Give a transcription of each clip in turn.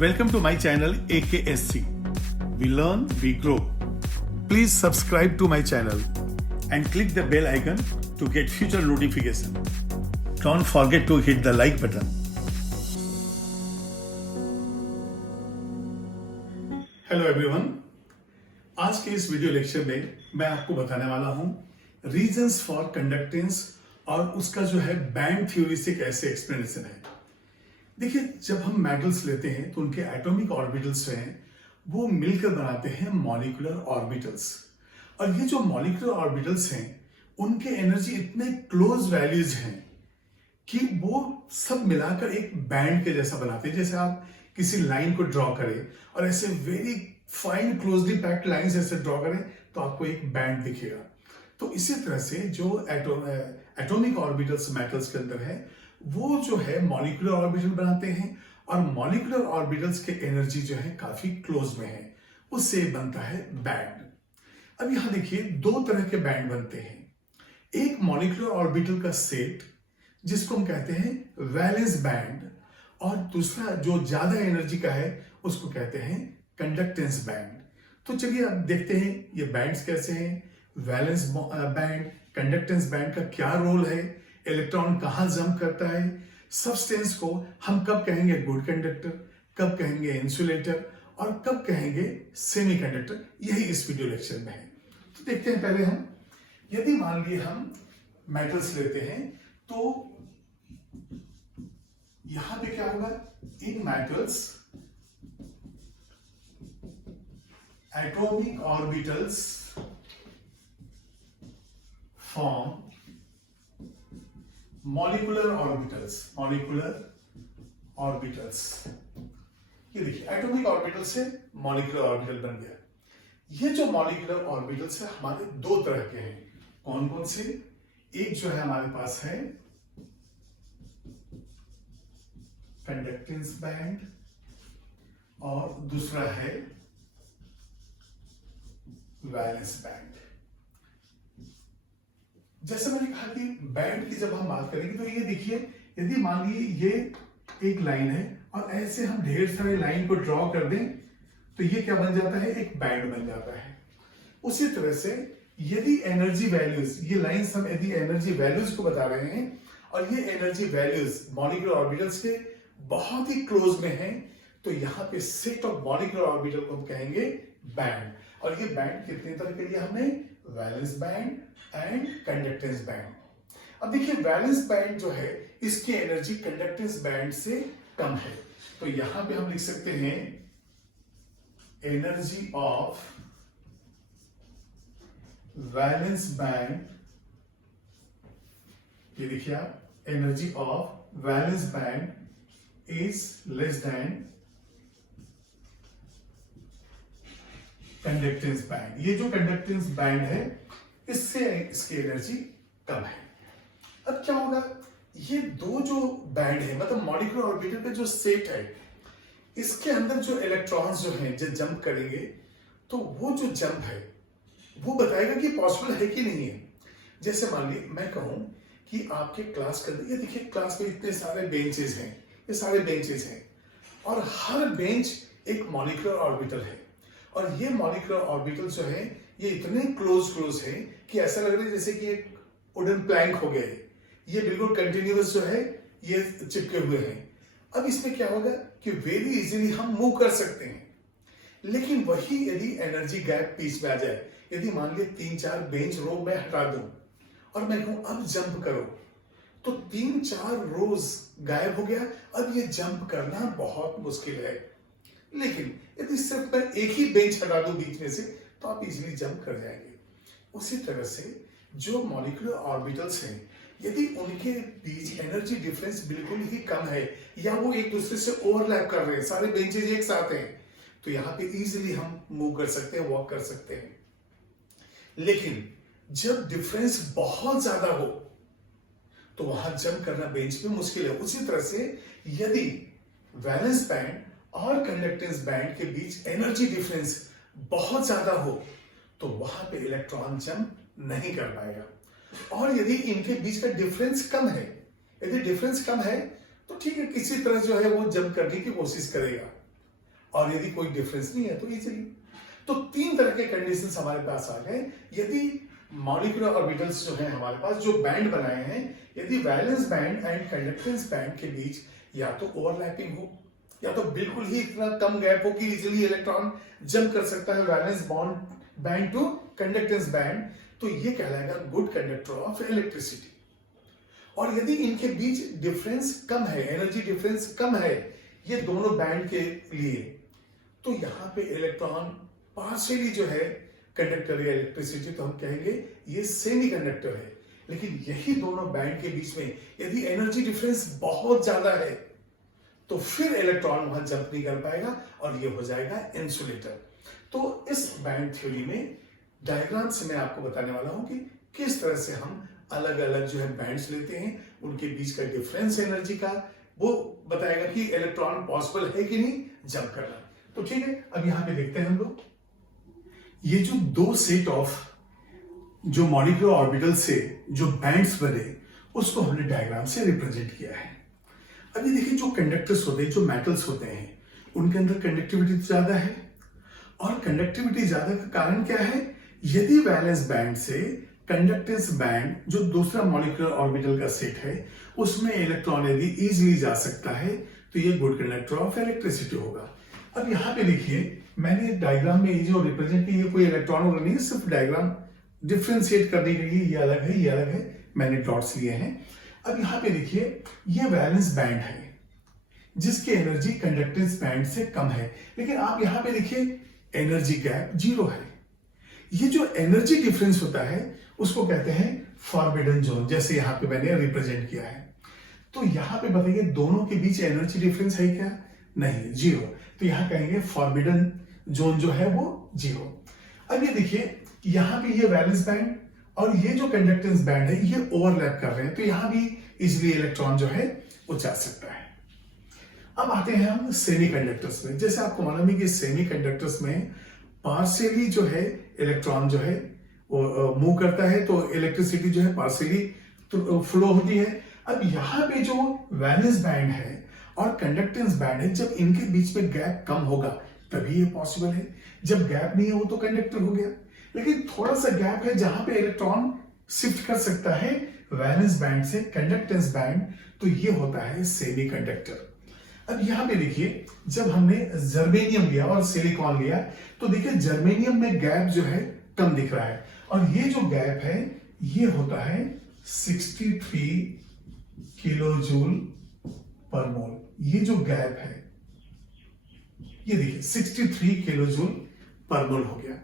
Welcome to my channel AKSC. We learn, we grow. Please subscribe to my channel and click the bell icon to get future notification. Don't forget to hit the like button. Hello everyone, आज के इस video lecture में मैं आपको बताने वाला हूं reasons for conductance और उसका जो है बैंड थ्योरी से कैसे एक्सप्लेनेशन है। देखिए, जब हम मेटल्स लेते हैं तो उनके एटॉमिक ऑर्बिटल्स हैं वो मिलकर बनाते हैं मॉलिक्यूलर ऑर्बिटल्स। और ये जो मॉलिक्यूलर ऑर्बिटल्स हैं उनके एनर्जी इतने क्लोज वैल्यूज हैं कि वो सब मिलाकर एक बैंड के जैसा बनाते हैं। जैसे आप किसी लाइन को ड्रॉ करें और ऐसे very fine closely packed lines ऐसे ड्रॉ करें तो आपको एक बैंड दिखेगा। तो इसी तरह से जो एटॉमिक ऑर्बिटल्स मेटल्स के अंदर है वो जो है मॉलिक्यूलर ऑर्बिटल बनाते हैं और मॉलिक्यूलर ऑर्बिटल्स के एनर्जी जो है काफी क्लोज में है, उससे बनता है बैंड। अब यहां देखिए, दो तरह के बैंड बनते हैं। एक मॉलिक्यूलर ऑर्बिटल का सेट जिसको हम कहते हैं वैलेंस बैंड, और दूसरा जो ज्यादा एनर्जी का है उसको कहते हैं कंडक्टेंस बैंड। तो चलिए अब देखते हैं ये बैंड्स कैसे हैं। वैलेंस बैंड, कंडक्टेंस बैंड का क्या रोल है, इलेक्ट्रॉन कहां जंप करता है, सब्सटेंस को हम कब कहेंगे गुड कंडक्टर, कब कहेंगे इंसुलेटर और कब कहेंगे सेमीकंडक्टर, यही इस वीडियो लेक्चर में है। तो देखते हैं पहले हम, यदि मान लिए हम मेटल्स लेते हैं तो यहां पे क्या होगा, in metals atomic orbitals form molecular orbitals. ये देखिए, एटॉमिक ऑर्बिटल से मॉलिक्यूलर ऑर्बिटल बन गया। ये जो मॉलिक्यूलर ऑर्बिटल्स है हमारे दो तरह के हैं। कौन कौन से? एक जो है हमारे पास है कंडक्टेंस बैंड और दूसरा है वैलेंस बैंड। जैसे मैंने कहा कि बैंड की जब हम बात करेंगे तो ये देखिए, यदि मान लीजिए ये एक लाइन है और ऐसे हम ढेर सारे लाइन को ड्रॉ कर दें तो ये क्या बन जाता है, एक बैंड बन जाता है। उसी तरह से यदि एनर्जी वैल्यूज, ये लाइंस हम यदि एनर्जी वैल्यूज को बता रहे हैं और ये एनर्जी वैल्यूज मॉलिक्यूलर ऑर्बिटल्स के बहुत ही क्लोज में है तो यहां पे सेट ऑफ मॉलिक्यूलर ऑर्बिटल को हम कहेंगे बैंड। और ये बैंड कितने तरह के लिए हमने, valence band and conductance band. अब देखिए, वैलेंस बैंड जो है इसकी एनर्जी कंडक्टेंस बैंड से कम है, तो यहां पे हम लिख सकते हैं एनर्जी ऑफ वैलेंस बैंड। ये देखिए आप, energy of valence band is less than conductance band. ये जो कंडक्टेंस बैंड है इससे इसकी एनर्जी कम है। अब क्या होगा, ये दो जो बैंड है मतलब मॉलिक्यूलर ऑर्बिटल का जो सेट है इसके अंदर जो इलेक्ट्रॉन्स जो हैं जो जंप करेंगे तो वो जो जंप है वो बताएगा कि पॉसिबल है कि नहीं है। जैसे मान लीजिए मैं कहूं कि आपके क्लास के अंदर, ये देखिए क्लास में इतने सारे बेंचेस हैं, ये सारे बेंचेस हैं और हर बेंच एक मॉलिक्यूलर ऑर्बिटल है और ये मॉलिक्यूलर ऑर्बिटल जो है ये इतने क्लोज है कि ऐसा लग रहा है जैसे कि एक वुडन प्लैंक हो गया है। ये बिल्कुल कंटिन्यूअस जो है ये चिपके हुए हैं। अब इसमें क्या होगा कि वेरी इजीली हम मूव कर सकते हैं। लेकिन वही यदि एनर्जी गैप बीच में आ जाए, यदि मान लीजिए 3-4 बेंच रो में हटा दूं और मैं कहूं अब जंप करो, तो 3-4 रोज गायब हो गया। अब ये जंप करना बहुत मुश्किल है। लेकिन यदि सिर्फ मैं एक ही बेंच हटा दूं बीच में से तो आप इजीली जंप कर जाएंगे। उसी तरह से जो मॉलिक्यूलर ऑर्बिटल्स हैं यदि उनके बीच एनर्जी डिफरेंस बिल्कुल ही कम है या वो एक दूसरे से ओवरलैप कर रहे हैं, सारे बेंचेस एक साथ हैं, तो यहां पे इजीली हम मूव कर सकते हैं, वॉक कर सकते हैं। लेकिन जब डिफरेंस बहुत ज्यादा हो तो वहां जंप करना बेंच पे मुश्किल है। उसी तरह से यदि वैलेंस बैंड और कंडक्टेंस बैंड के बीच एनर्जी डिफरेंस बहुत ज्यादा हो तो वहां पे इलेक्ट्रॉन जंप नहीं कर पाएगा। और यदि इनके बीच का डिफरेंस कम है, यदि डिफरेंस कम है तो ठीक है, किसी तरह जो है वो जंप करने की कोशिश करेगा। और यदि कोई डिफरेंस नहीं है तो इजीली। तो तीन तरह के कंडीशंस हमारे पास आ गए। यदि मॉलिक्यूलर ऑर्बिटल्स जो है हमारे पास जो बैंड बनाए हैं, यदि valence band and conductance band के बीच या तो ओवरलैपिंग हो या तो बिल्कुल ही इतना कम गैप हो कि इजीली इलेक्ट्रॉन जंप कर सकता है valence bond band to conductance band, तो ये कहलाएगा गुड कंडक्टर ऑफ इलेक्ट्रिसिटी। और यदि इनके बीच डिफरेंस कम है, एनर्जी डिफरेंस कम है ये दोनों बैंड के लिए, तो यहां पे इलेक्ट्रॉन पार्शियली जो है कंडक्टर या इलेक्ट्रिसिटी, तो हम कहेंगे ये सेमी कंडक्टर है। लेकिन यही दोनों बैंड के बीच में यदि एनर्जी डिफरेंस बहुत ज्यादा है तो फिर इलेक्ट्रॉन वहां जंप नहीं कर पाएगा और ये हो जाएगा इंसुलेटर। तो इस बैंड थ्योरी में डायग्राम से मैं आपको बताने वाला हूं कि किस तरह से हम अलग अलग जो है बैंड्स लेते हैं, उनके बीच का डिफरेंस एनर्जी का वो बताएगा कि इलेक्ट्रॉन पॉसिबल है कि नहीं जंप करना। तो ठीक है, अब यहां पे देखते हैं हम लोग ये जो दो सेट ऑफ जो मॉलिक्यूलर ऑर्बिटल से जो बैंड्स बने उसको हमने डायग्राम से रिप्रेजेंट किया है। अभी देखिए जो कंडक्टर्स होते हैं, जो मेटल्स होते हैं, उनके अंदर कंडक्टिविटी ज्यादा है। और कंडक्टिविटी ज्यादा का कारण क्या है? यदि वैलेंस बैंड से कंडक्टेंस बैंड जो दूसरा मॉलिक्यूलर ऑर्बिटल का सेट है उसमें इलेक्ट्रॉन यदि इजीली जा सकता है तो ये गुड कंडक्टर ऑफ इलेक्ट्रिसिटी होगा। अब यहां पे देखिए मैंने डायग्राम में ये जो रिप्रेजेंट की, ये कोई इलेक्ट्रॉन नहीं है, सिर्फ डायग्राम डिफ्रेंशिएट करने के लिए ये अलग है, ये अलग है, मैंने डॉट्स लिए हैं। अब यहां पे देखिए ये वैलेंस बैंड है जिसकी एनर्जी कंडक्टेंस बैंड से कम है, लेकिन आप यहां पे देखिए एनर्जी गैप 0 है। ये जो एनर्जी डिफरेंस होता है उसको कहते हैं फॉरबिडन जोन, जैसे यहां पे मैंने रिप्रेजेंट किया है। तो यहां पे बताइए दोनों के बीच एनर्जी डिफरेंस है क्या? नहीं, 0। तो यहां कहेंगे फॉरबिडन जोन जो है वो 0। अब ये देखिए यहां पे ये वैलेंस बैंड और ये जो कंडक्टेंस बैंड है ये ओवरलैप कर रहे हैं, तो यहां भी इजीली इलेक्ट्रॉन जो है वो जा सकता है। अब आते हैं हम सेमीकंडक्टर्स में। जैसे आपको मालूम है कि सेमीकंडक्टर्स में पार्शियली जो है इलेक्ट्रॉन जो है वो मूव करता है, तो इलेक्ट्रिसिटी जो है पार्शियली फ्लो होती है। अब यहां पे जो वैलेंस बैंड है और कंडक्टेंस बैंड है, जब इनके बीच में गैप कम होगा तभी ये पॉसिबल है। जब गैप नहीं है वो तो कंडक्टर हो गया, लेकिन थोड़ा सा गैप है जहां पे इलेक्ट्रॉन शिफ्ट कर सकता है वैलेंस बैंड से कंडक्टेंस बैंड, तो ये होता है सेमीकंडक्टर। अब यहां पे देखिए जब हमने जर्मेनियम लिया और सिलिकॉन लिया तो देखिए जर्मेनियम में गैप जो है कम दिख रहा है और ये जो गैप है ये होता है 63 किलो जूल पर मोल। ये जो गैप है ये देखिए 63 किलो जूल पर मोल हो गया।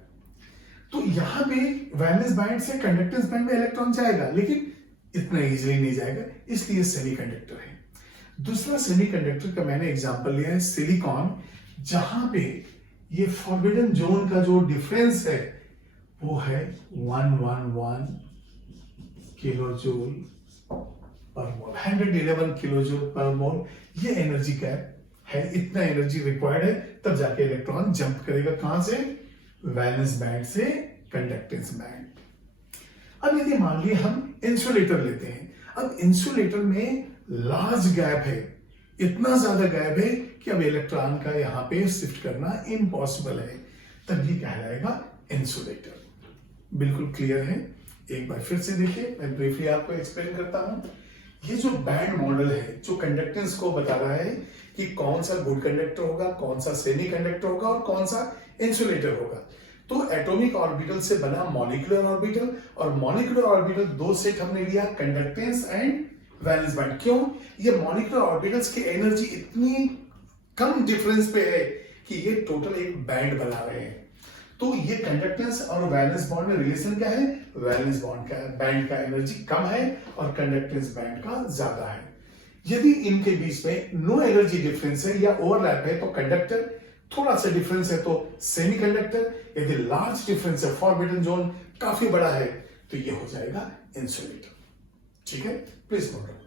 तो यहां पे वैलेंस बैंड से कंडक्टेंस बैंड में इलेक्ट्रॉन जाएगा लेकिन इतना इजीली नहीं जाएगा, इसलिए सेमीकंडक्टर है। दूसरा सेमीकंडक्टर का मैंने एग्जांपल लिया है सिलिकॉन, जहां पे ये फॉरबिडन जोन का जो डिफरेंस है वो है 111 किलो जूल पर मोल, 111 किलो जूल पर मोल। ये एनर्जी गैप है, इतना एनर्जी रिक्वायर्ड है तब जाके इलेक्ट्रॉन जंप करेगा। कहां से? वैलेंस बैंड से कंडक्टेंस बैंड। अब यदि मान लीजिए हम इंसुलेटर लेते हैं, अब इंसुलेटर में लार्ज गैप है, इतना ज्यादा गैप है कि अब इलेक्ट्रॉन का यहां पे शिफ्ट करना इम्पॉसिबल है, तब ये कहलाएगा इंसुलेटर। बिल्कुल क्लियर है? एक बार फिर से देखिए, मैं ब्रीफली आपको एक्सप्लेन करता हूं। ये जो बैंड मॉडल है जो कंडक्टेंस को बता रहा है कि कौन सा गुड कंडक्टर होगा, कौन सा सेमी कंडक्टर होगा और कौन सा इंसुलेटर होगा। तो एटॉमिक ऑर्बिटल से बना मॉलिक्यूलर ऑर्बिटल, और मॉलिक्यूलर ऑर्बिटल दो सेट हमने लिया, कंडक्टेंस एंड वैलेंस बैंड। क्यों? ये मॉलिक्यूलर ऑर्बिटल्स की एनर्जी इतनी कम डिफरेंस पे है कि ये टोटल एक बैंड बना रहे हैं। तो ये कंडक्टेंस और वैलेंस बॉन्ड में रिलेशन क्या है? वैलेंस बॉन्ड का बैंड का एनर्जी कम है और कंडक्टेंस बैंड का ज्यादा है। यदि इनके बीच में नो एनर्जी डिफरेंस है या ओवरलैप है तो कंडक्टर, थोड़ा सा डिफरेंस है तो सेमीकंडक्टर, यदि लार्ज डिफरेंस है, फॉरबिडन जोन काफी बड़ा है, तो ये हो जाएगा इंसुलेटर। ठीक है, प्लीज नोट।